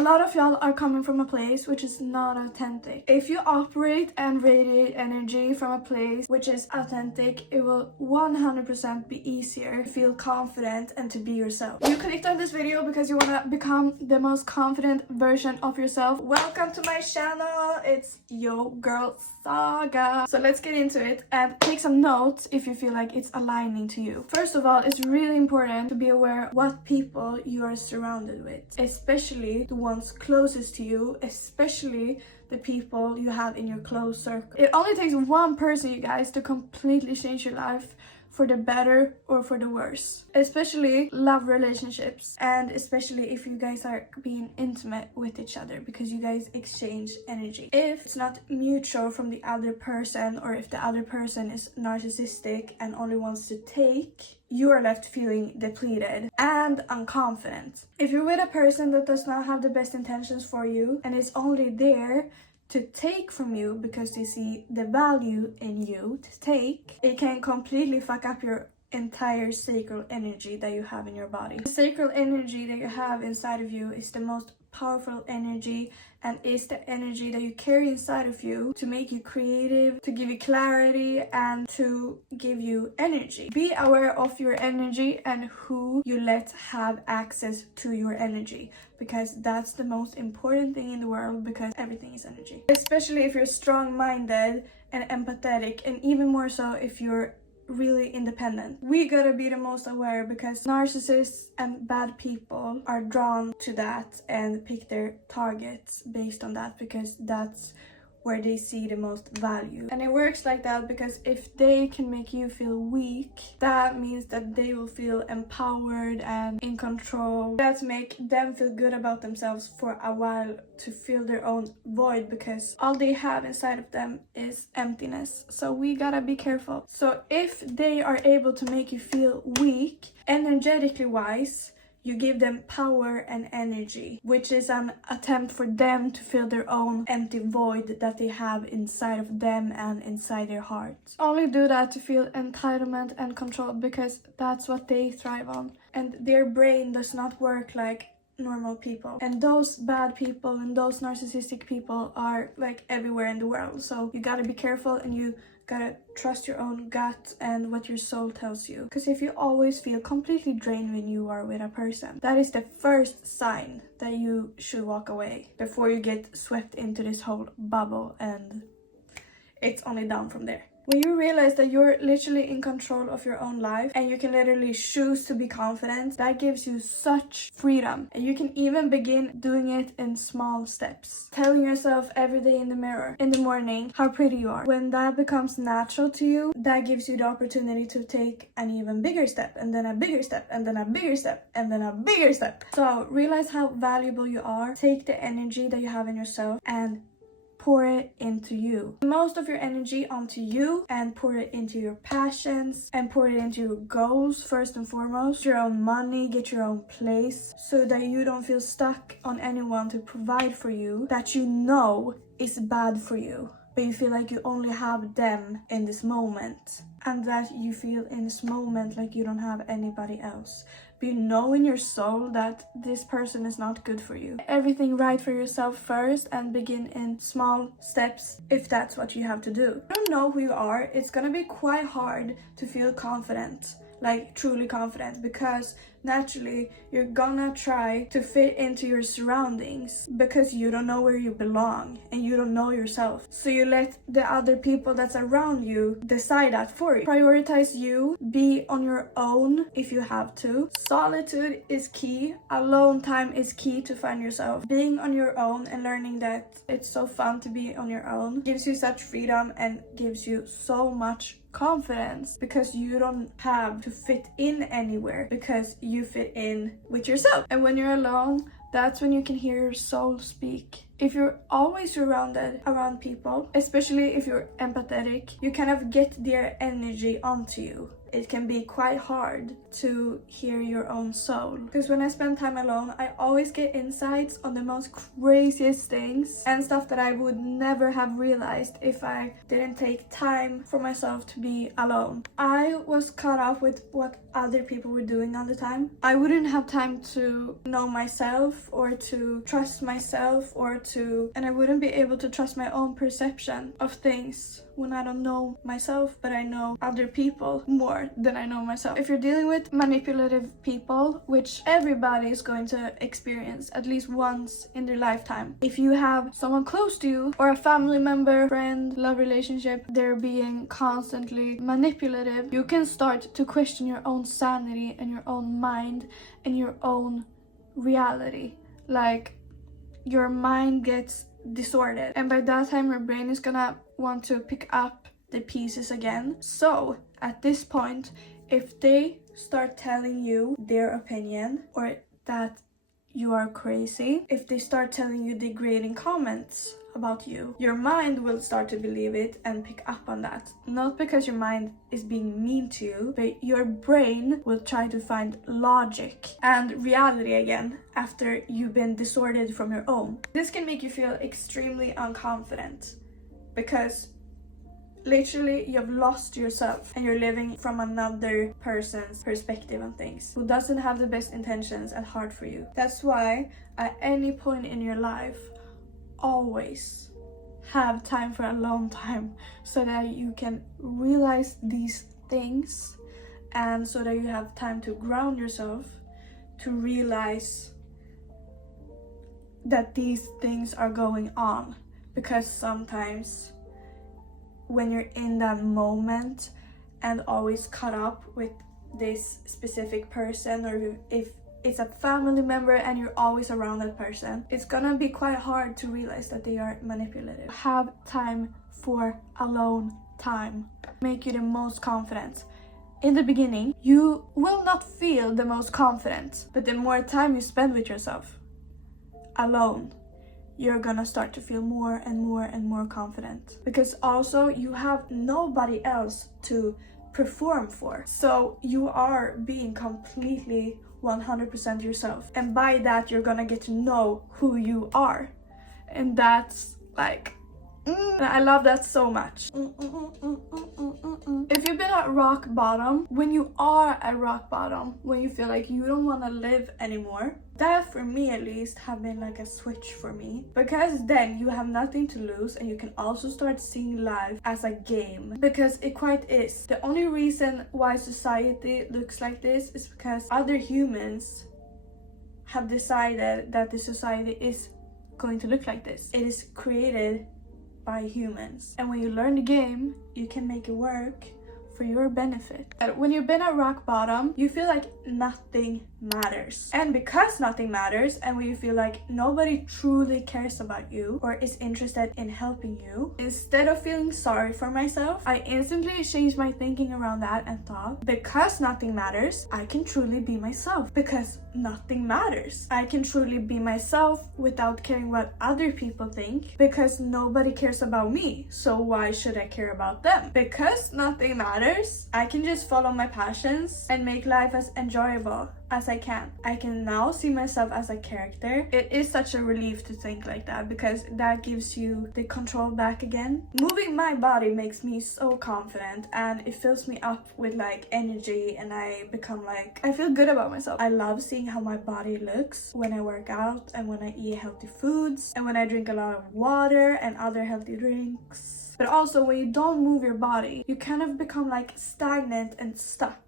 A lot of y'all are coming from a place which is not authentic. If you operate and radiate energy from a place which is authentic, it will 100% be easier to feel confident and to be yourself. You clicked on this video because you want to become the most confident version of yourself. Welcome to my channel. It's Yo Girl Saga. So let's get into it and take some notes if you feel like it's aligning to you. First of all, it's really important to be aware what people you are surrounded with, especially the ones closest to you, especially the people you have in your close circle. It only takes one person, you guys, to completely change your life for the better or for the worse, especially love relationships, and especially if you guys are being intimate with each other, because you guys exchange energy. If it's not mutual from the other person, or if the other person is narcissistic and only wants to take, you are left feeling depleted and unconfident. If you're with a person that does not have the best intentions for you and is only there to take from you because they see the value in you to take, it can completely fuck up your entire sacral energy that you have in your body. The sacral energy that you have inside of you is the most powerful energy, and is the energy that you carry inside of you to make you creative, to give you clarity, and to give you energy. Be aware of your energy and who you let have access to your energy, because that's the most important thing in the world, because everything is energy. Especially if you're strong-minded and empathetic, and even more so if you're really independent. We gotta be the most aware, because narcissists and bad people are drawn to that and pick their targets based on that, because that's where they see the most value. And it works like that because if they can make you feel weak, that means that they will feel empowered and in control. That's make them feel good about themselves for a while, to fill their own void, because all they have inside of them is emptiness. So we gotta be careful. So if they are able to make you feel weak, energetically wise, you give them power and energy, which is an attempt for them to fill their own empty void that they have inside of them and inside their hearts. Only do that to feel entitlement and control, because that's what they thrive on. And their brain does not work like normal people. And those bad people and those narcissistic people are like everywhere in the world. So you gotta be careful, and you gotta trust your own gut and what your soul tells you. Because if you always feel completely drained when you are with a person, that is the first sign that you should walk away before you get swept into this whole bubble, and it's only down from there. When you realize that you're literally in control of your own life and you can literally choose to be confident, that gives you such freedom. And you can even begin doing it in small steps. Telling yourself every day in the mirror, in the morning, how pretty you are. When that becomes natural to you, that gives you the opportunity to take an even bigger step, and then a bigger step, and then a bigger step, and then a bigger step. So realize how valuable you are. Take the energy that you have in yourself and pour it into you. Most of your energy onto you, and pour it into your passions, and pour it into your goals first and foremost. Your own money, get your own place, so that you don't feel stuck on anyone to provide for you that you know is bad for you, but you feel like you only have them in this moment, and that you feel in this moment like you don't have anybody else. But you know in your soul that this person is not good for you. Everything right for yourself first, and begin in small steps if that's what you have to do. If you don't know who you are, it's gonna be quite hard to feel confident, like truly confident, because naturally you're gonna try to fit into your surroundings because you don't know where you belong and you don't know yourself. So you let the other people that's around you decide that for you. Prioritize you, be on your own if you have to. Solitude is key. Alone time is key to find yourself. Being on your own and learning that it's so fun to be on your own gives you such freedom and gives you so much confidence, because you don't have to fit in anywhere, because you fit in with yourself. And when you're alone, that's when you can hear your soul speak. If you're always surrounded around people, especially if you're empathetic, you kind of get their energy onto you. It can be quite hard to hear your own soul. Because when I spend time alone, I always get insights on the most craziest things and stuff that I would never have realized if I didn't take time for myself to be alone. I was caught up with what other people were doing all the time. I wouldn't have time to know myself or to trust myself and I wouldn't be able to trust my own perception of things when I don't know myself, but I know other people more than I know myself. If you're dealing with manipulative people, which everybody is going to experience at least once in their lifetime, if you have someone close to you or a family member, friend, love relationship, they're being constantly manipulative, you can start to question your own sanity and your own mind and your own reality. Like, your mind gets disordered, and by that time your brain is gonna want to pick up the pieces again. So at this point, if they start telling you their opinion or that you are crazy, if they start telling you degrading comments about you, your mind will start to believe it and pick up on that. Not because your mind is being mean to you, but your brain will try to find logic and reality again after you've been disordered from your own. This can make you feel extremely unconfident because literally you've lost yourself and you're living from another person's perspective on things, who doesn't have the best intentions at heart for you. That's why at any point in your life, always have time for alone time, so that you can realize these things and so that you have time to ground yourself, to realize that these things are going on. Because sometimes when you're in that moment and always caught up with this specific person, or if it's a family member and you're always around that person, it's gonna be quite hard to realize that they are manipulative. Have time for alone time. Make you the most confident. In the beginning, you will not feel the most confident, but the more time you spend with yourself alone, you're gonna start to feel more and more and more confident, because also you have nobody else to perform for. So you are being completely 100% yourself, and by that you're gonna get to know who you are, and that's like I love that so much. If you've been at rock bottom, when you are at rock bottom, when you feel like you don't want to live anymore, that for me at least have been like a switch for me, because then you have nothing to lose and you can also start seeing life as a game, because it quite is. The only reason why society looks like this is because other humans have decided that the society is going to look like this. It is created by humans, and when you learn the game, you can make it work for your benefit. But when you've been at rock bottom, you feel like nothing matters, and because nothing matters, and when you feel like nobody truly cares about you or is interested in helping you, instead of feeling sorry for myself, I instantly changed my thinking around that and thought, because nothing matters, I can truly be myself. Because nothing matters, I can truly be myself without caring what other people think, because nobody cares about me, so why should I care about them? Because nothing matters, I can just follow my passions and make life as enjoyable as I can. I can now see myself as a character. It is such a relief to think like that, because that gives you the control back again. Moving my body makes me so confident, and it fills me up with like energy, and I become like, I feel good about myself. I love seeing how my body looks when I work out and when I eat healthy foods and when I drink a lot of water and other healthy drinks. But also when you don't move your body, you kind of become like stagnant and stuck.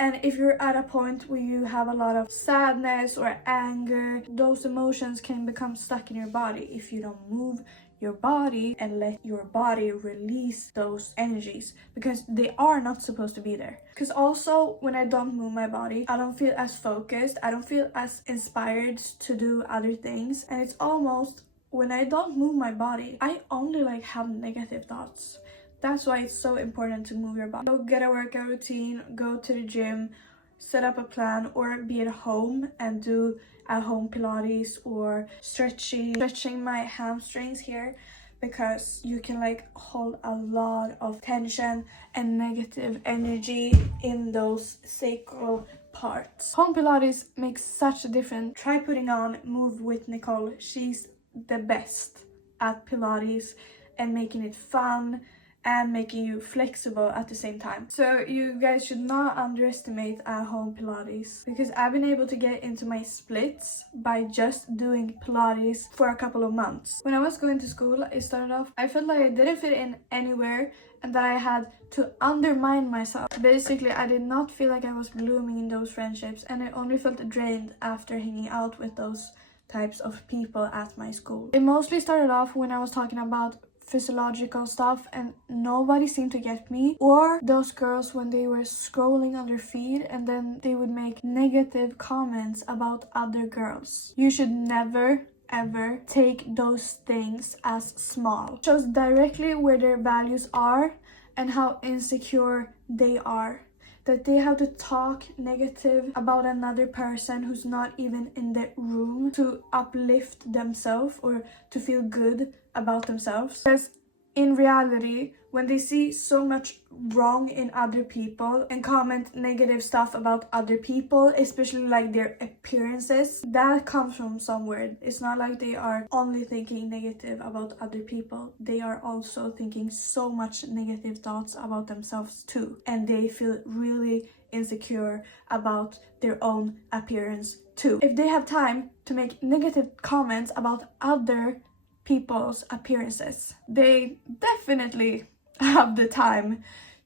And if you're at a point where you have a lot of sadness or anger, those emotions can become stuck in your body if you don't move your body and let your body release those energies, because they are not supposed to be there. Because also when I don't move my body, I don't feel as focused, I don't feel as inspired to do other things, and it's almost, when I don't move my body, I only like have negative thoughts. That's why it's so important to move your body. Go get a workout routine, go to the gym, set up a plan, or be at home and do at home Pilates or stretching my hamstrings here, because you can like hold a lot of tension and negative energy in those sacral parts. Home Pilates makes such a difference. Try putting on Move with Nicole. She's the best at Pilates and making it fun and making you flexible at the same time. So you guys should not underestimate at-home Pilates, because I've been able to get into my splits by just doing Pilates for a couple of months. When I was going to school, it started off, I felt like I didn't fit in anywhere and that I had to undermine myself. Basically, I did not feel like I was blooming in those friendships, and I only felt drained after hanging out with those types of people at my school. It mostly started off when I was talking about physiological stuff and nobody seemed to get me, or those girls when they were scrolling on their feed and then they would make negative comments about other girls. You should never ever take those things as small. It shows directly where their values are and how insecure they are, that they have to talk negative about another person who's not even in the room to uplift themselves or to feel good about themselves. Because in reality, when they see so much wrong in other people and comment negative stuff about other people, especially like their appearances, that comes from somewhere. It's not like they are only thinking negative about other people. They are also thinking so much negative thoughts about themselves too. And they feel really insecure about their own appearance too. If they have time to make negative comments about other people's appearances, they definitely have the time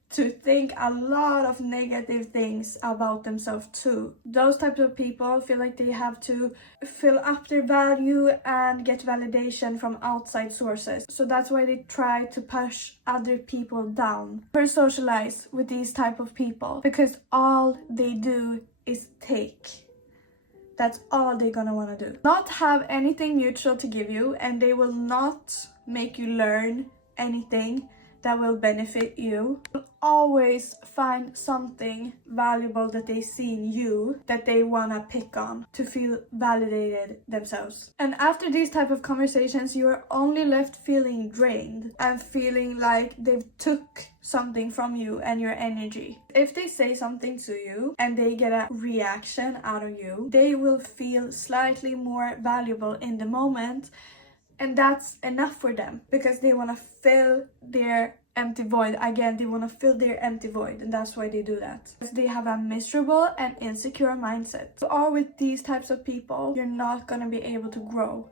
to think a lot of negative things about themselves too. Those types of people feel like they have to fill up their value and get validation from outside sources. So that's why they try to push other people down. Never socialize with these type of people, because all they do is take. That's all they're gonna wanna do. Not have anything neutral to give you, and they will not make you learn anything that will benefit you. You'll always find something valuable that they see in you that they wanna pick on to feel validated themselves. And after these type of conversations, you are only left feeling drained and feeling like they've took something from you and your energy. If they say something to you and they get a reaction out of you, they will feel slightly more valuable in the moment. And that's enough for them, because they want to fill their empty void. Again, they want to fill their empty void, and that's why they do that. Because they have a miserable and insecure mindset. If you are with these types of people, you're not going to be able to grow,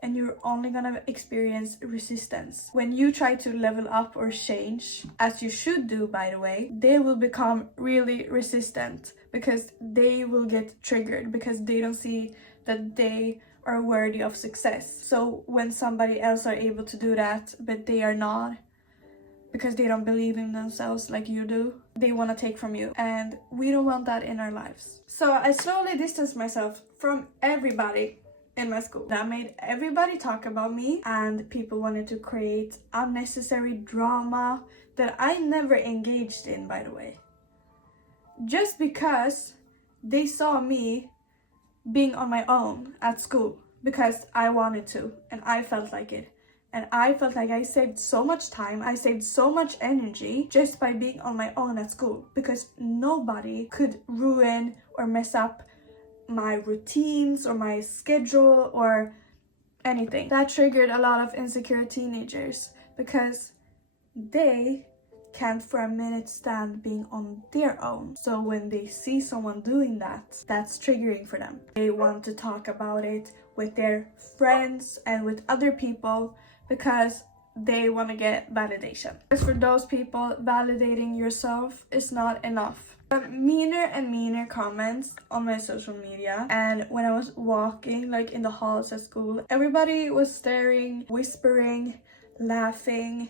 and you're only going to experience resistance. When you try to level up or change, as you should do by the way, they will become really resistant, because they will get triggered, because they don't see that they are worthy of success. So when somebody else are able to do that but they are not, because they don't believe in themselves like you do, they want to take from you, and we don't want that in our lives. So I slowly distanced myself from everybody in my school. That made everybody talk about me, and people wanted to create unnecessary drama that I never engaged in, by the way, just because they saw me being on my own at school, because I wanted to and I felt like it. And I felt like I saved so much time, I saved so much energy just by being on my own at school, because nobody could ruin or mess up my routines or my schedule or anything. That triggered a lot of insecure teenagers, because they can't for a minute stand being on their own. So when they see someone doing that, that's triggering for them. They want to talk about it with their friends and with other people, because they want to get validation. As for those people, validating yourself is not enough. Meaner and meaner comments on my social media, and when I was walking like in the halls at school, everybody was staring, whispering, laughing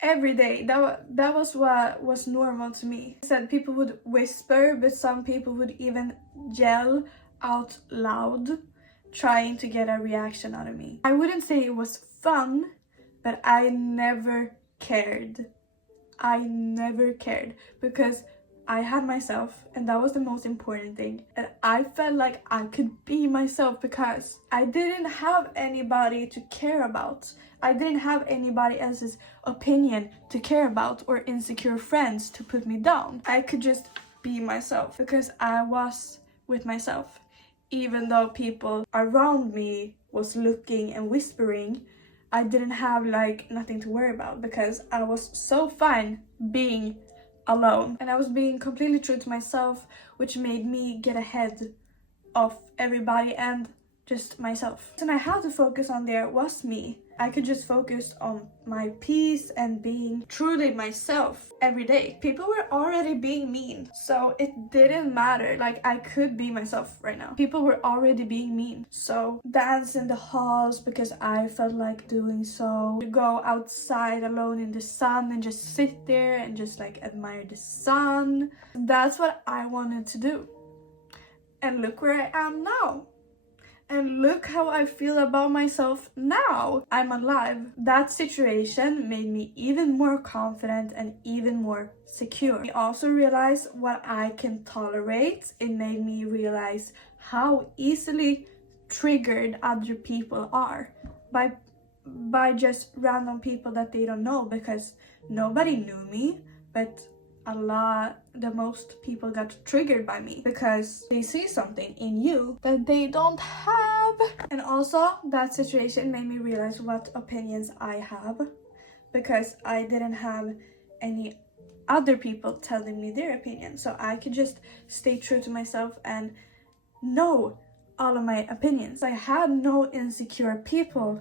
every day. That was what was normal to me. I said people would whisper, but some people would even yell out loud, trying to get a reaction out of me. I wouldn't say it was fun, but I never cared. I never cared, because I had myself, and that was the most important thing. And I felt like I could be myself, because I didn't have anybody to care about. I didn't have anybody else's opinion to care about, or insecure friends to put me down. I could just be myself, because I was with myself. Even though people around me was looking and whispering, I didn't have like nothing to worry about because I was so fine being alone. And I was being completely true to myself, which made me get ahead of everybody and just myself. And I had to focus on there was me. I could just focus on my peace and being truly myself every day. People were already being mean, so it didn't matter. Like, I could be myself right now. People were already being mean, so dance in the halls because I felt like doing so. To go outside alone in the sun and just sit there and just like admire the sun. That's what I wanted to do. And look where I am now. And look how I feel about myself now. I'm alive. That situation made me even more confident and even more secure. I also realized what I can tolerate. It made me realize how easily triggered other people are by just random people that they don't know, because nobody knew me, but the most people got triggered by me because they see something in you that they don't have. And also that situation made me realize what opinions I have, because I didn't have any other people telling me their opinion, so I could just stay true to myself and know all of my opinions. I had no insecure people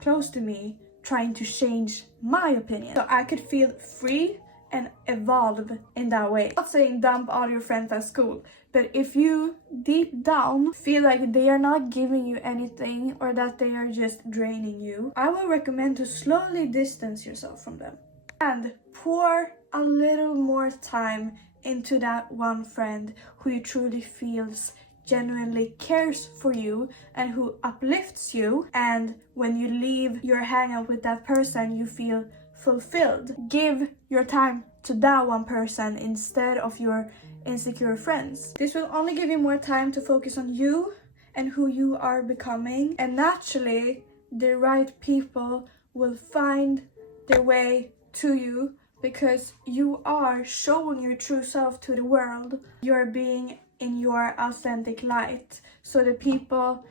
close to me trying to change my opinion, so I could feel free and evolve in that way. I'm not saying dump all your friends at school, but if you deep down feel like they are not giving you anything or that they are just draining you, I will recommend to slowly distance yourself from them and pour a little more time into that one friend who you truly feels genuinely cares for you and who uplifts you, and when you leave your hangout with that person you feel fulfilled. Give your time to that one person instead of your insecure friends. This will only give you more time to focus on you and who you are becoming, and naturally the right people will find their way to you because you are showing your true self to the world. You're being in your authentic light, so the people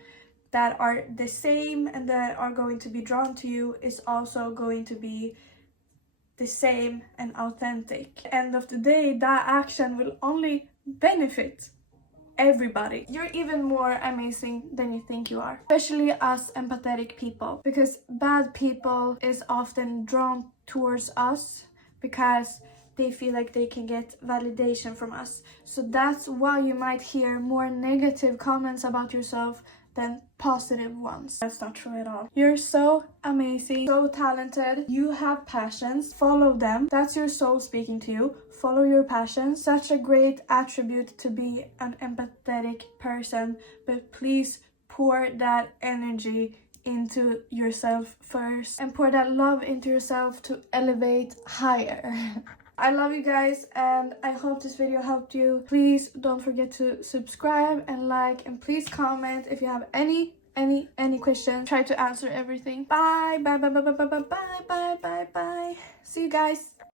that are the same and that are going to be drawn to you is also going to be the same and authentic. At the end of the day, that action will only benefit everybody. You're even more amazing than you think you are, especially us empathetic people, because bad people is often drawn towards us because they feel like they can get validation from us. So that's why you might hear more negative comments about yourself than positive ones. That's not true at all. You're so amazing, so talented. You have passions, follow them. That's your soul speaking to you. Follow your passions. Such a great attribute to be an empathetic person, but please pour that energy into yourself first and pour that love into yourself to elevate higher. I love you guys and I hope this video helped you. Please don't forget to subscribe and like, and please comment if you have any questions. Try to answer everything. Bye bye bye bye bye bye bye bye bye bye. See you guys.